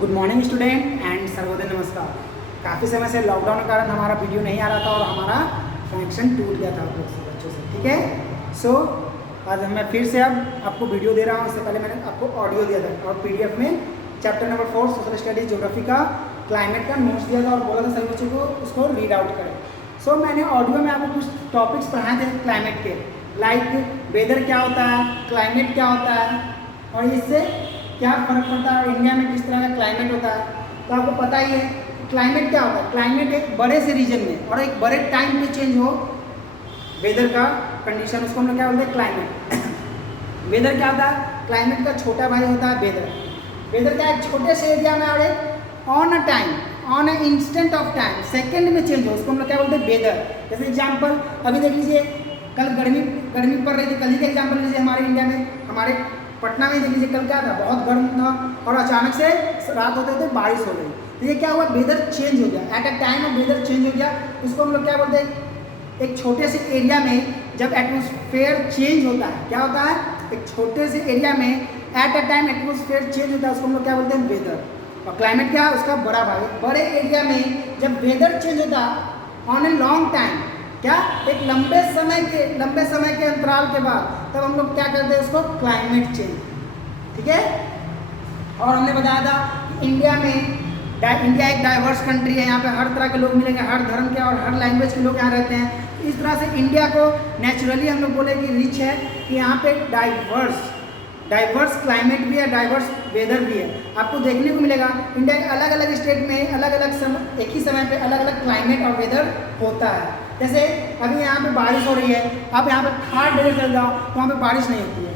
Good morning student and Sarvodaya नमस्कार। काफ़ी समय से लॉकडाउन के कारण हमारा वीडियो नहीं आ रहा था और हमारा कनेक्शन टूट गया था आप लोग से बच्चों से, ठीक है। सो आज मैं फिर से अब आपको वीडियो दे रहा हूँ। इससे पहले मैंने आपको ऑडियो दिया था और PDF में chapter number 4 social studies geography का क्लाइमेट का नोट्स दिया था और बोला था सभी बच्चों को उसको रीड आउट करें। सो मैंने ऑडियो में आपको कुछ टॉपिक्स पढ़ाए थे क्लाइमेट के, लाइक वेदर क्या होता है, क्लाइमेट क्या होता है और इससे क्या फर्क पड़ता है और इंडिया में किस तरह का क्लाइमेट होता है। तो आपको पता ही है क्लाइमेट क्या होता है। क्लाइमेट एक बड़े से रीजन में और एक बड़े टाइम पे चेंज हो वेदर का कंडीशन, उसको हम लोग क्या बोलते हैं, क्लाइमेट। वेदर क्या होता है, क्लाइमेट का छोटा भाई होता है वेदर। वेदर क्या एक छोटे से एरिया में और एक on a time, on a instant of time, second में चेंज हो, उसको हम लोग क्या बोलते हैं वेदर। जैसे एग्जाम्पल अभी देख लीजिए, कल गर्मी पड़ रही थी, कल ही का एग्जाम्पल लीजिए। हमारे इंडिया में, हमारे पटना में देख लीजिए, कल क्या था, बहुत गर्म था और अचानक से रात होते होते बारिश हो गई। तो ये क्या हुआ, वेदर चेंज हो गया, at a time of weather change हो गया। उसको हम लोग क्या बोलते हैं, एक छोटे से एरिया में जब एटमॉस्फेयर चेंज होता है, क्या होता है, एक छोटे से एरिया में eight a time atmosphere change होता है, उसको हम लोग क्या बोलते हैं वेदर। और क्लाइमेट क्या है, उसका बड़ा भाग है। बड़े एरिया में जब वेदर चेंज होता है ऑन ए लॉन्ग टाइम, क्या एक लंबे समय के अंतराल के बाद, तब हम लोग क्या करते हैं, उसको क्लाइमेट चेंज, ठीक है। और हमने बताया था कि इंडिया एक डाइवर्स कंट्री है। यहाँ पे हर तरह के लोग मिलेंगे, हर धर्म के और हर लैंग्वेज के लोग यहाँ रहते हैं। इस तरह से इंडिया को नेचुरली हम लोग बोले कि रिच है कि यहाँ पे डाइवर्स क्लाइमेट भी है, डाइवर्स वेदर भी है। आपको देखने को मिलेगा इंडिया के अलग अलग स्टेट में अलग अलग समय, एक ही समय पे अलग अलग क्लाइमेट और वेदर होता है। जैसे अभी यहाँ पे बारिश हो रही है, आप यहाँ पे 3rd डे चल जाओ तो वहाँ पे बारिश नहीं होती है।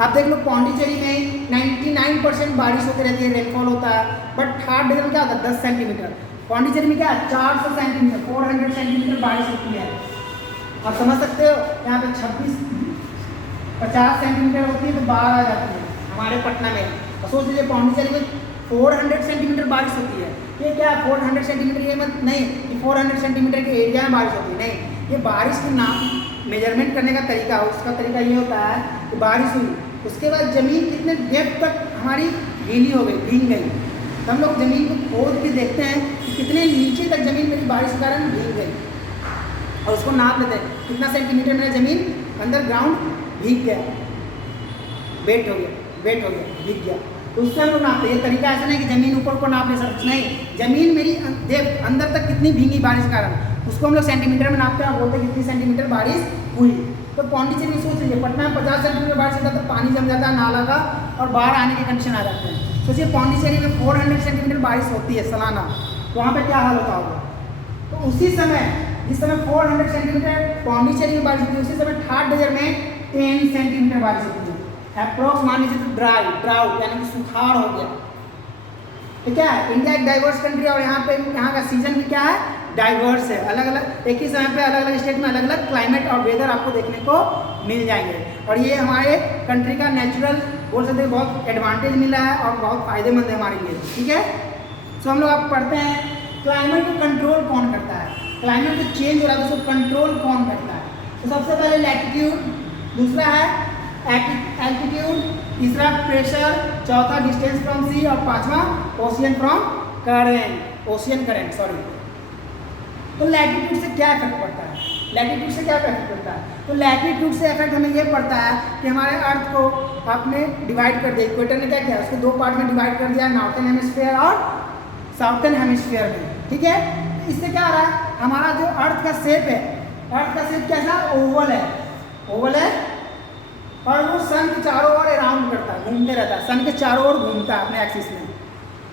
आप देख लो पौंडीचेरी में 99% बारिश होती रहती है, रेनफॉल होता है, बट 3rd डे में क्या होता है, 10 सेंटीमीटर। पौंडीचेरी में क्या है, 400 सेंटीमीटर, 400 सेंटीमीटर बारिश होती है। आप समझ सकते हो, यहाँ पे 50 सेंटीमीटर होती है तो बाढ़ आ जाती है हमारे पटना में। और सोच लीजिए पौंडीचेरी में 400 सेंटीमीटर बारिश होती है। ये क्या 400 सेंटीमीटर, ये मत नहीं कि 400 सेंटीमीटर के एरिया में बारिश होती है, नहीं। ये बारिश की नाम मेजरमेंट करने का तरीका, उसका तरीका ये होता है कि बारिश हुई, उसके बाद ज़मीन कितने डेप्थ तक हमारी गीली हो गई, भीग गई, तो हम लोग ज़मीन को खोद के देखते हैं कि कितने नीचे तक ज़मीन मेरी बारिश के कारण भीग गई और उसको नाप लेते हैं कितना सेंटीमीटर मेरा ज़मीन अंडरग्राउंड भीग गया, वेट हो गया, भीग गया, तो उससे हम लोग नापते हैं। ये तरीका ऐसा नहीं कि ज़मीन ऊपर को नाप ले सकते, नहीं, ज़मीन मेरी डेप्थ अंदर तक कितनी भीगी बारिश के कारण, उसको हम लोग सेंटीमीटर में नापते हैं और बोलते हैं कितनी सेंटीमीटर बारिश हुई। तो पौंडीचेरी में सोच लीजिए, पटना में 50 सेंटीमीटर बारिश होता है तो पानी जम जाता है नाला का और बाढ़ आने के कंडीशन आ जाते हैं। सोचिए पौंडीचेरी में 400 सेंटीमीटर बारिश होती है सालाना, तो वहाँ पर क्या हाल होता होगा। तो उसी समय जिस समय 400 सेंटीमीटर पौंडीचेरी में बारिश होती है, उसी समय 3rd डे में 10 सेंटीमीटर बारिश होती है। अप्रोक्स मान लीजिए तो ड्राउट यानी कि सुखाड़ हो गया। तो क्या है, इंडिया एक डाइवर्स कंट्री है और यहाँ का सीजन भी क्या है, डाइवर्स है। अलग अलग एक ही समय पे अलग अलग स्टेट में अलग अलग क्लाइमेट और वेदर आपको देखने को मिल जाएंगे। और ये हमारे कंट्री का नेचुरल बोल सकते हैं बहुत एडवांटेज मिला है और बहुत फायदेमंद है हमारे लिए, ठीक है। सो हम लोग आप पढ़ते हैं क्लाइमेट को कंट्रोल कौन करता है, क्लाइमेट जो चेंज हो रहा है उसको कंट्रोल कौन करता है। तो सबसे पहले लैटिट्यूड, दूसरा है एल्टीट्यूड, तीसरा प्रेशर, चौथा डिस्टेंस फ्रॉम सी और पांचवा ओशियन करेंट, सॉरी। तो लैटिट्यूड से क्या इफेक्ट पड़ता है, तो लैटिट्यूड से इफेक्ट हमें ये पड़ता है कि हमारे अर्थ को आपने डिवाइड कर दिया। इक्वेटर ने क्या किया, उसको 2 पार्ट में डिवाइड कर दिया, नॉर्थन हेमिस्फीयर और साउथर्न हेमिस्फीयर में, ठीक है। इससे क्या हो रहा है, हमारा जो अर्थ का शेप है, अर्थ का शेप कैसा, ओवल है और वो सन के चारों ओर अराउंड करता है, घूमते रहता है, सन के चारों ओर घूमता है अपने एक्सिस में।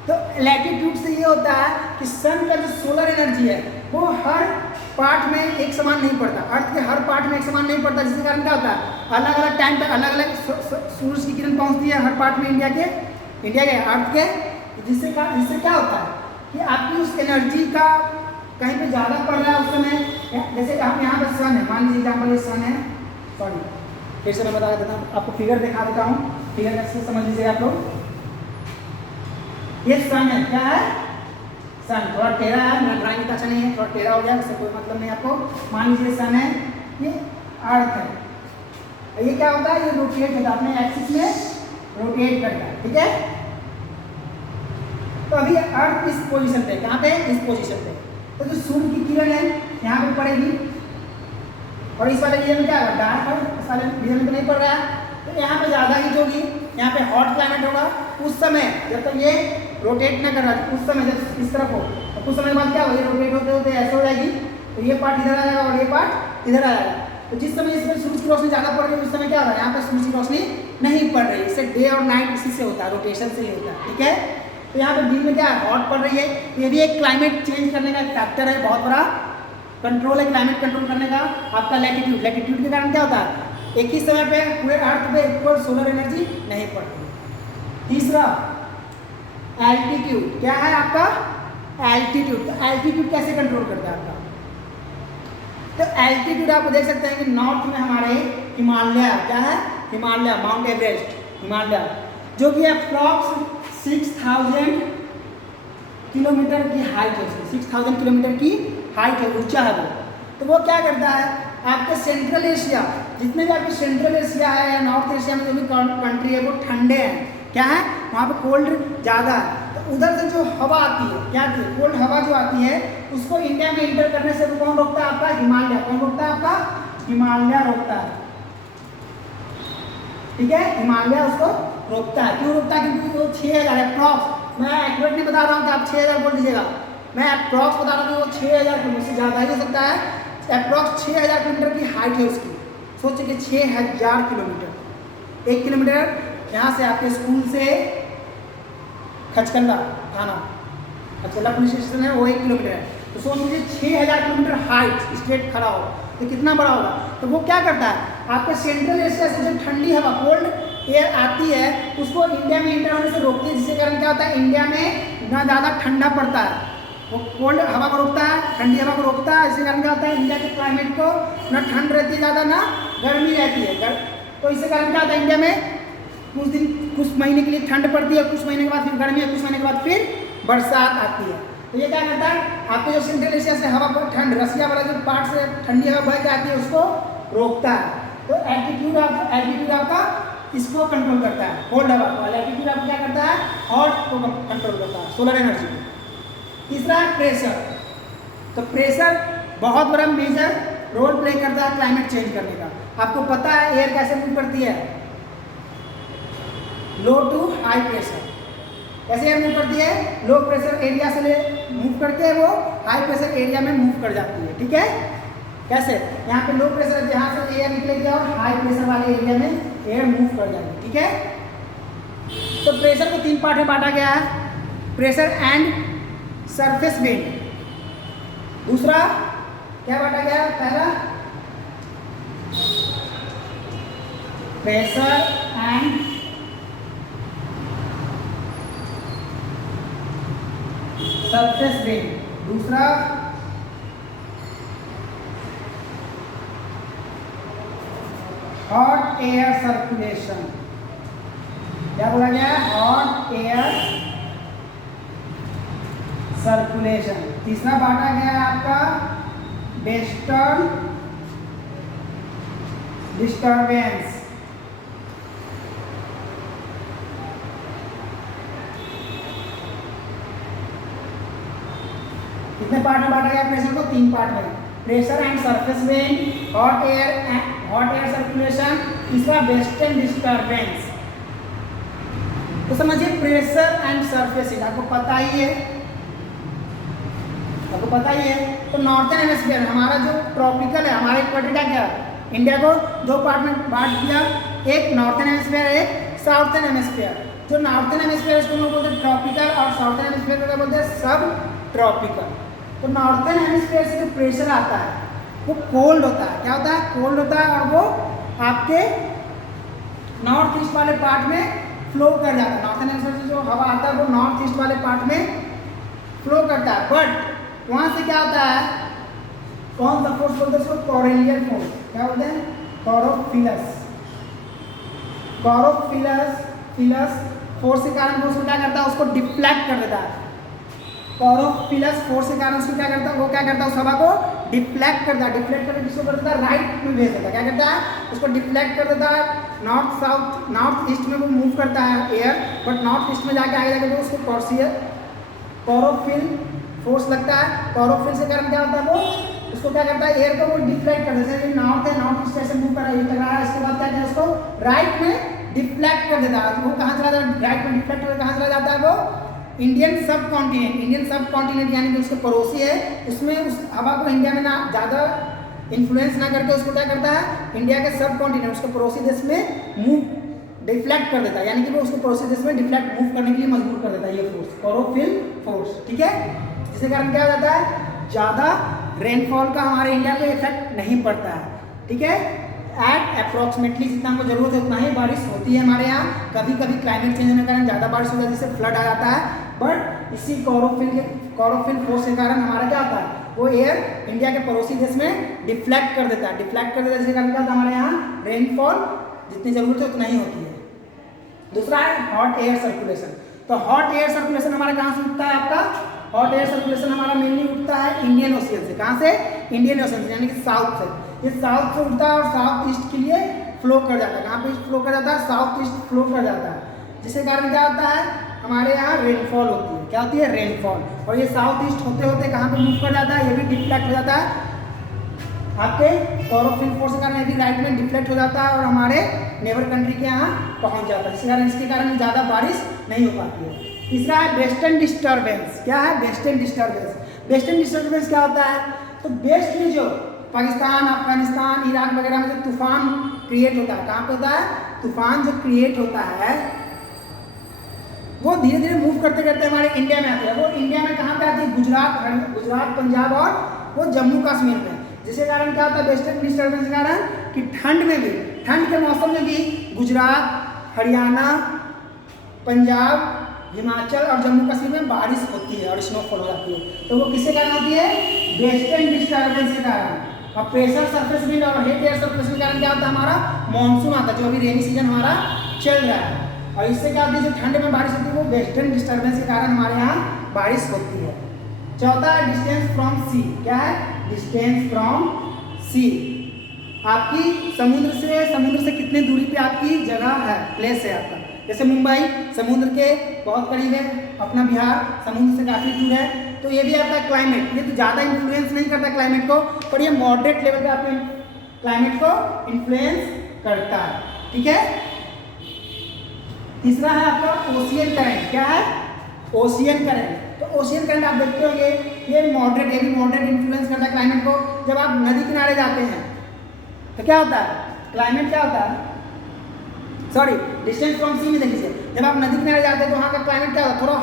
तो लैटिट्यूड से ये होता है कि सन का जो सोलर एनर्जी है वो हर पार्ट में एक समान नहीं पड़ता, अर्थ के हर पार्ट में एक समान नहीं पड़ता, जिसके कारण क्या होता है, अलग अलग टाइम पे अलग अलग सूरज की किरण पहुंचती है हर पार्ट में इंडिया के अर्थ के, जिससे क्या होता है कि आपकी उस एनर्जी का कहीं पे ज़्यादा पड़ रहा है उस समय। जैसे हम यहाँ पर सन है, मान लीजिए एग्जाम्पल ये सन है, सॉरी फिर से मैं बता देता हूँ, आपको फिगर दिखा देता हूँ, फिगर कैसे समझ लीजिएगा आप लोग। ये सन है, क्या है, सन थोड़ा टेढ़ा है, मेरा ड्राइंग इतना अच्छा नहीं है, थोड़ा टेढ़ा हो गया, इससे कोई मतलब नहीं आपको। मान लीजिए सन है, ये अर्थ है, ये क्या होता है, ये रोटेट होता है, अपने एक्सिस में रोटेट करता है, ठीक है। तो अभी अर्थ इस पोजीशन पे, कहाँ पे? इस पोजीशन पे। तो जो सूर्य की किरण है यहाँ पे पड़ेगी और इस वाले रीजन में क्या होगा? डार्क है, इस वाले रीजन में नहीं पड़ रहा है, तो यहाँ पे ज़्यादा हीट होगी, यहाँ पे हॉट क्लाइमेट होगा। उस समय जब तक ये रोटेट ना कर रहा है, उस समय जब इस तरफ हो तो कुछ समय बाद क्या होगा? ये रोटेट होते होते ऐसे हो जाएगी, तो ये पार्ट इधर आ जाएगा और ये पार्ट इधर आ जाएगा। तो जिस समय इसमें सूरज की रोशनी ज़्यादा पड़ रही है उस समय क्या हो रहा है? यहाँ पे सूरज की रोशनी नहीं पड़ रही है। इससे डे और नाइट इसी से होता है, रोटेशन से ही होता है, ठीक है। तो यहाँ पे दिन में क्या है? हॉट पड़ रही है। ये भी एक क्लाइमेट चेंज करने का एक फैक्टर है, बहुत बड़ा कंट्रोल है क्लाइमेट कंट्रोल करने का। आपका लैटिट्यूड, लैटिट्यूड के कारण क्या होता है? एक ही समय पे पूरे अर्थ पे इक्वल सोलर एनर्जी नहीं पड़ती। तीसरा एल्टीट्यूड, क्या है आपका? एल्टीट्यूड। तो एल्टीट्यूड कैसे कंट्रोल करता है आपका? तो एल्टीट्यूड आप देख सकते हैं कि नॉर्थ में हमारे हिमालय, क्या है? हिमालय, माउंट एवरेस्ट, हिमालय, जो कि अप्रॉक्स 6000 किलोमीटर की हाइट है, 6000 किलोमीटर की हाइट है, ऊंचा है वो। तो वो क्या करता है? आपके सेंट्रल एशिया, जितने भी आपके सेंट्रल एशिया है या नॉर्थ एशिया में जो भी कंट्री है वो ठंडे हैं, क्या है? वहाँ पे कोल्ड ज़्यादा है। तो उधर से जो हवा आती है, क्या आती है? कोल्ड हवा जो आती है उसको इंडिया में इंटर करने से वो कौन रोकता है? आपका हिमालय। कौन रोकता है? आपका हिमालय रोकता है, ठीक है। हिमालय उसको रोकता है। क्यों रोकता है? क्योंकि वो 6000 अप्रॉक्स, मैं एक्यूरेट नहीं बता रहा हूँ कि आप 6000 बोल दीजिएगा, मैं अप्रॉक्स बता रहा हूँ कि वो 6000 किलोमीटर से ज़्यादा ही हो सकता है। अप्रॉक्स 6000 किलोमीटर की हाइट है उसकी। सोचिए कि 6000 किलोमीटर, 1 किलोमीटर यहाँ से आपके स्कूल से खचकंदा थाना, खचकंदा पुलिस स्टेशन है, वो 1 किलोमीटर है। तो सोच लीजिए 6000 किलोमीटर हाइट स्ट्रेट खड़ा हो तो कितना बड़ा होगा। तो वो क्या करता है? आपके सेंट्रल एशिया से जो ठंडी हवा, कोल्ड एयर आती है उसको इंडिया में इंटर होने से रोकती है, जिसके कारण क्या होता है? इंडिया में ना ज़्यादा ठंडा पड़ता है, वो कोल्ड हवा को रोकता है, ठंडी हवा को रोकता है। इसके कारण क्या होता है? इंडिया के क्लाइमेट को ना ठंड रहती है ज़्यादा, ना गर्मी रहती है। तो इसके कारण क्या होता है? इंडिया में कुछ दिन, कुछ महीने के लिए ठंड पड़ती है, कुछ महीने के बाद फिर गर्मी है, कुछ महीने के बाद फिर बरसात आती है। तो ये क्या करता है? आपके जो सेंट्रल एशिया से हवा पर ठंड, रसिया वाला जो पार्ट से ठंडी हवा बह के आती है उसको रोकता है। तो एल्टीट्यूड आपका इसको कंट्रोल करता है, कोल्ड हवा को। एल्टीट्यूड आपको क्या करता है? हॉट को कंट्रोल करता है, सोलर एनर्जी को। तीसरा है प्रेशर। तो प्रेशर बहुत बड़ा मेजर रोल प्ले करता है क्लाइमेट चेंज करने का। आपको पता है एयर कैसे मूव करती है? लो टू हाई प्रेशर। कैसे एयर मूव करती है? लो प्रेशर एरिया से ले मूव करके वो हाई प्रेशर एरिया में मूव कर जाती है, ठीक है। कैसे? यहाँ पे लो प्रेशर जहाँ से एयर निकलेगी और हाई प्रेशर वाले एरिया में एयर मूव कर जाएगी, ठीक है। तो प्रेशर को 3 पार्ट में बांटा गया है, प्रेशर एंड सरफेस विंड। दूसरा क्या बांटा गया? पहला प्रेशर एंड सरफेस विंड। दूसरा हॉट एयर सर्कुलेशन। क्या बोला गया? Hot air circulation. तीसरा बांटा गया है आपका वेस्टर्न डिस्टर्बेंस। कितने पार्ट में बांटा गया प्रेशर को? 3 पार्ट में, pressure and surface wind, hot air circulation, तीसरा वेस्टर्न डिस्टर्बेंस। तो समझिए प्रेशर एंड सरफेस विंड आपको पता ही है, आपको पता ही है। तो नॉर्थन हेमिस्फीयर हमारा जो ट्रॉपिकल है, हमारे इक्वेटर का क्या, इंडिया को 2 पार्ट में बांट दिया, एक नॉर्थन हेमिस्फीयर, एक साउथर्न हेमिस्फीयर। जो नॉर्थन हेमिस्फीयर इसको हम लोग बोलते हैं ट्रॉपिकल और साउथर्न हेमिस्फीयर को क्या बोलते हैं? सब ट्रॉपिकल। तो नॉर्थन हेमिस्फीयर से जो प्रेशर आता है वो कोल्ड होता है। क्या होता है? कोल्ड होता है, और वो आपके नॉर्थ ईस्ट वाले पार्ट में फ्लो कर जाता है। नॉर्थन हेमिस्फीयर से जो हवा आता है वो नॉर्थ ईस्ट वाले पार्ट में फ्लो करता है। बट वहाँ से क्या होता है? कौन सा फोर्स बोलते हैं उसको? कॉरेलियर फोर्स। क्या बोलते हैं? कॉरोफिलस। कॉरोफिलस फोर्स के कारण वो उसको क्या करता है? उसको डिफ्लेक्ट कर देता है। कॉरोफिलस फोर्स के कारण उसको क्या करता है? वो क्या करता है? उस हवा को डिफ्लेक्ट करता है। डिफ्लेक्ट करके किसको कर देता है? राइट में भेज देता है। क्या करता है? उसको डिफ्लेक्ट कर देता है। नॉर्थ साउथ, नॉर्थ ईस्ट में वो मूव करता है एयर, बट नॉर्थ ईस्ट में जाके आगे जाके वो उसको क्लोरोफिल फोर्स लगता है। क्लोरोफिल से कारण क्या होता है, वो उसको क्या करता है, एयर को वो डिफ्लेक्ट कर देता है। जैसे नॉर्थ है, नॉर्थ ईस्ट ऐसे मूव कर रहा है, इसके बाद क्या कहते हैं उसको राइट में डिफ्लेक्ट कर देता है। वो कहाँ चला जाता है, राइट में डिफ्लेक्ट कर कहाँ चला जाता है, वो इंडियन सब कॉन्टिनेंट, इंडियन सब कॉन्टिनेंट यानी कि उसके पड़ोसी है, उसमें उस हवा को इंडिया में ना ज़्यादा इन्फ्लुएंस ना करके उसको क्या करता है, इंडिया के सब कॉन्टिनेंट उसके पड़ोसी देश में मूव डिफ्लेक्ट कर देता है, यानी कि वो उसको पड़ोसी देश में डिफ्लेक्ट मूव करने के लिए मजबूर कर देता है ये फोर्स, क्लोरोफिल फोर्स। ठीक है, जिसके कारण क्या हो जाता है, ज़्यादा रेनफॉल का हमारे इंडिया पे इफेक्ट नहीं पड़ता है। ठीक है, एट अप्रॉक्सीमेटली जितना हमको जरूरत है उतना ही बारिश होती है हमारे यहाँ। कभी कभी क्लाइमेट चेंज होने के कारण ज़्यादा बारिश हो जाती है, जिससे फ्लड आ जाता है, बट इसी क्लोरोफिल फोर्स के कारण हमारा क्या होता है, वो एयर इंडिया के पड़ोसी देश में डिफ्लेक्ट कर देता है, जिसके कारण क्या होता है, हमारे यहाँ रेनफॉल जितनी जरूरत है उतना ही होती है। दूसरा है हॉट एयर सर्कुलेशन। तो हॉट एयर सर्कुलेशन हमारा कहाँ से उठता है, आपका हॉट एयर सर्कुलेशन हमारा मेनली उठता है इंडियन ओशियन से। कहाँ से, इंडियन ओशियन से, यानी कि साउथ से। ये साउथ से उठता है और साउथ ईस्ट के लिए फ्लो कर जाता है। कहाँ पे फ्लो कर जाता है, साउथ ईस्ट फ्लो कर जाता है, जिसके कारण क्या होता है, हमारे यहाँ रेनफॉल होती है। क्या होती है, रेनफॉल। और ये साउथ ईस्ट होते होते कहाँ पे मूव कर जाता है, ये भी डिफ्लेक्ट हो जाता है आपके क्लोरोफिल फोर्स के कारण, ये भी राइट में डिफ्लेक्ट हो जाता है और हमारे नेबर कंट्री के यहाँ पहुँच जाता है, इसके कारण ज़्यादा बारिश नहीं हो पाती है। तीसरा है वेस्टर्न डिस्टर्बेंस। क्या है, वेस्टर्न डिस्टर्बेंस। वेस्टर्न डिस्टर्बेंस क्या होता है, तो वेस्ट में जो पाकिस्तान, अफगानिस्तान, इराक वगैरह में जो तूफान क्रिएट होता है, कहाँ पे होता है, तूफान जो क्रिएट होता है वो धीरे धीरे मूव करते करते हमारे इंडिया में आती है। वो इंडिया में कहाँ पे आती है, गुजरात, पंजाब और वो जम्मू कश्मीर में। जिसके कारण क्या होता है, वेस्टर्न डिस्टर्बेंस के कारण कि ठंड में भी, ठंड के मौसम में भी गुजरात, हरियाणा, पंजाब, हिमाचल और जम्मू कश्मीर में बारिश होती है और स्नोफॉल हो जाती है। तो वो किसके कारण होती है, वेस्टर्न डिस्टर्बेंस के कारण। और प्रेशर सरफेस विंड और हेट एयर सरफेस के कारण क्या होता है, हमारा मानसून आता है, जो अभी रेनी सीजन हमारा चल रहा है। और इससे क्या होती है, जो ठंड में बारिश होती है वो वेस्टर्न डिस्टर्बेंस के कारण हमारे यहाँ बारिश होती है। चौथा है डिस्टेंस फ्रॉम सी। क्या है, डिस्टेंस फ्रॉम सी। आपकी समुद्र से कितने दूरी पे आपकी जगह है, प्लेस है आपका। जैसे मुंबई समुद्र के बहुत करीब है, अपना बिहार समुद्र से काफ़ी दूर है, तो ये भी आपका क्लाइमेट, ये तो ज़्यादा इन्फ्लुएंस नहीं करता क्लाइमेट को, पर ये मॉडरेट लेवल पे आपके क्लाइमेट को इन्फ्लुएंस करता है। ठीक है, तीसरा है आपका ओशियन करंट। क्या है, ओशियन करंट। तो ओशियन करंट आप देखते होंगे ये भी मॉडरेट इन्फ्लुएंस करता है क्लाइमेट को। जब आप नदी किनारे जाते हैं तो क्या होता है, क्लाइमेट क्या होता है, सॉरी डिस्टेंस फ्रॉम सी में देख लीजिए, जब आप नदी किनारे जाते हैं तो वहाँ का क्लाइमेट क्या होता है, थोड़ा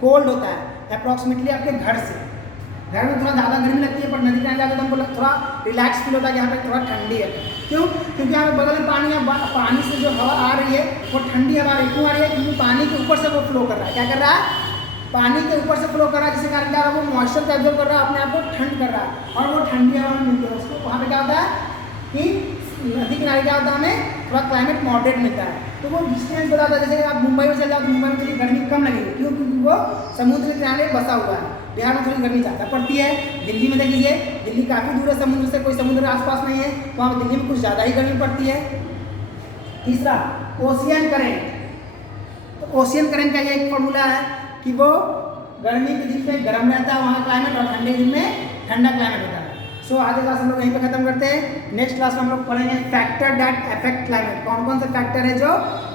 कोल्ड होता है अप्रॉक्सीमेटली आपके घर में थोड़ा ज़्यादा गर्मी लगती है, पर नदी किनारे जाते हैं तो हमको थोड़ा रिलैक्स फील होता है कि यहाँ पे थोड़ा ठंडी है। क्यों, क्योंकि यहाँ पे बगल में पानी है, पानी से जो हवा आ रही है वो ठंडी हवा आ रही है। क्यों आ रही है, क्योंकि पानी के ऊपर से वो फ्लो कर रहा है। क्या कर रहा है, पानी के ऊपर से फ्लो कर रहा है, जिसके कारण क्या है, वो मॉइस्चर का एब्जॉर्ब कर रहा है, अपने आप को ठंड कर रहा है और वो ठंडी हवा में मिलती है उसको। वहाँ पे क्या होता है कि नदी किनारे क्या होता है, हमें थोड़ा क्लाइमेट मॉडरेट मिलता है। तो वो डिस्टेंस बताता है, जैसे आप मुंबई में चले जाओ तो मुंबई में थोड़ी गर्मी कम लगेगी। क्यों, क्योंकि वो समुद्र के किनारे बसा हुआ है। बिहार में थोड़ी गर्मी ज़्यादा पड़ती है। दिल्ली में देख लीजिए, दिल्ली काफ़ी दूर है समुद्र से, कोई समुद्र आसपास नहीं है, तो वहाँ दिल्ली में कुछ ज़्यादा ही गर्मी पड़ती है। तीसरा ओशियन करंट। तो ओशियन करंट का ये एक फॉर्मूला है कि वो गर्मी के दिन में गर्म रहता है वहाँ का क्लाइमेट और ठंडे दिन में ठंडा क्लाइमेट होता है। सो आज क्लास हम लोग यहीं पे खत्म करते हैं। नेक्स्ट क्लास में हम लोग पढ़ेंगे फैक्टर दैट अफेक्ट क्लाइमेट। कौन कौन से फैक्टर है जो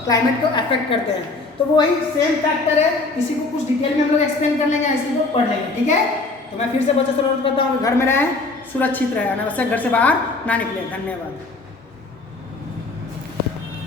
क्लाइमेट को अफेक्ट करते हैं, तो वो वही सेम फैक्टर है, इसी को कुछ डिटेल में हम लोग एक्सप्लेन कर लेंगे, इसी को पढ़ लेंगे। ठीक है, तो मैं फिर से बच्चों से अनुरोध करता हूँ घर में रहें, सुरक्षित रहें, अनावश्यक घर से बाहर ना निकलें। धन्यवाद।